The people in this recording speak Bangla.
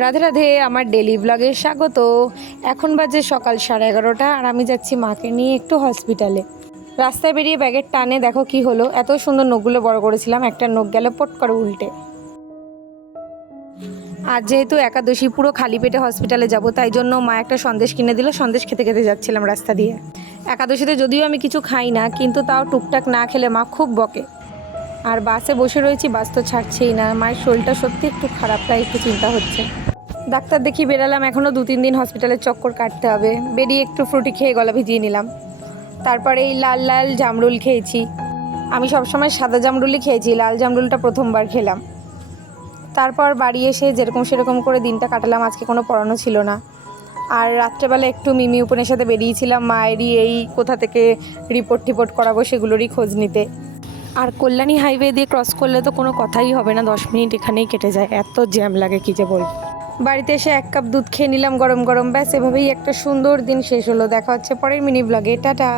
রাধে রাধে, আমার ডেলি ব্লগে স্বাগত। এখন বাজে সকাল 11:30 আর আমি যাচ্ছি মাকে নিয়ে একটু হসপিটালে। রাস্তায় বেরিয়ে ব্যাগের টানে দেখো কি হলো, এত সুন্দর নখগুলো বড় করেছিলাম, একটা নখ গেল পট করে উল্টে। আর যেহেতু একাদশী, পুরো খালি পেটে হসপিটালে যাব, তাই জন্য মা একটা সন্দেশ কিনে দিল। সন্দেশ খেতে খেতে যাচ্ছিলাম রাস্তা দিয়ে। একাদশীতে যদিও আমি কিছু খাই না, কিন্তু তাও টুকটাক না খেলে মা খুব বকে। আর বাসে বসে রয়েছি, বাস তো ছাড়ছেই না। মায়ের শরীরটা সত্যি একটু খারাপ, তাই একটু চিন্তা হচ্ছে। ডাক্তার দেখিয়ে বেরালাম, এখনও 2-3 দিন হসপিটালের চক্কর কাটতে হবে। বেরিয়ে একটু ফ্রুটি খেয়ে গলা ভিজিয়ে নিলাম। তারপরে এই লাল লাল জামরুল খেয়েছি। আমি সবসময় সাদা জামরুলই খেয়েছি, লাল জামরুলটা প্রথমবার খেলাম। তারপর বাড়ি এসে যেরকম সেরকম করে দিনটা কাটালাম। আজকে কোনো পড়ানো ছিল না। আর রাত্রেবেলা একটু মিমি উপনের সাথে বেরিয়েছিলাম মায়েরই এই কোথা থেকে রিপোর্ট করাবো সেগুলোরই খোঁজ নিতে। আর কল্যাণী হাইওয়ে দিয়ে ক্রস করলে তো কোনো কথাই হবে না, 10 মিনিট এখানেই কেটে যায়, এত জ্যাম লাগে কী যে বলবো। বাড়িতে এসে 1 কাপ দুধ খেয়ে নিলাম গরম গরম, ব্যাস এভাবেই একটা সুন্দর দিন শেষ হলো। দেখা হচ্ছে পরের মিনি ব্লগে, টাটা।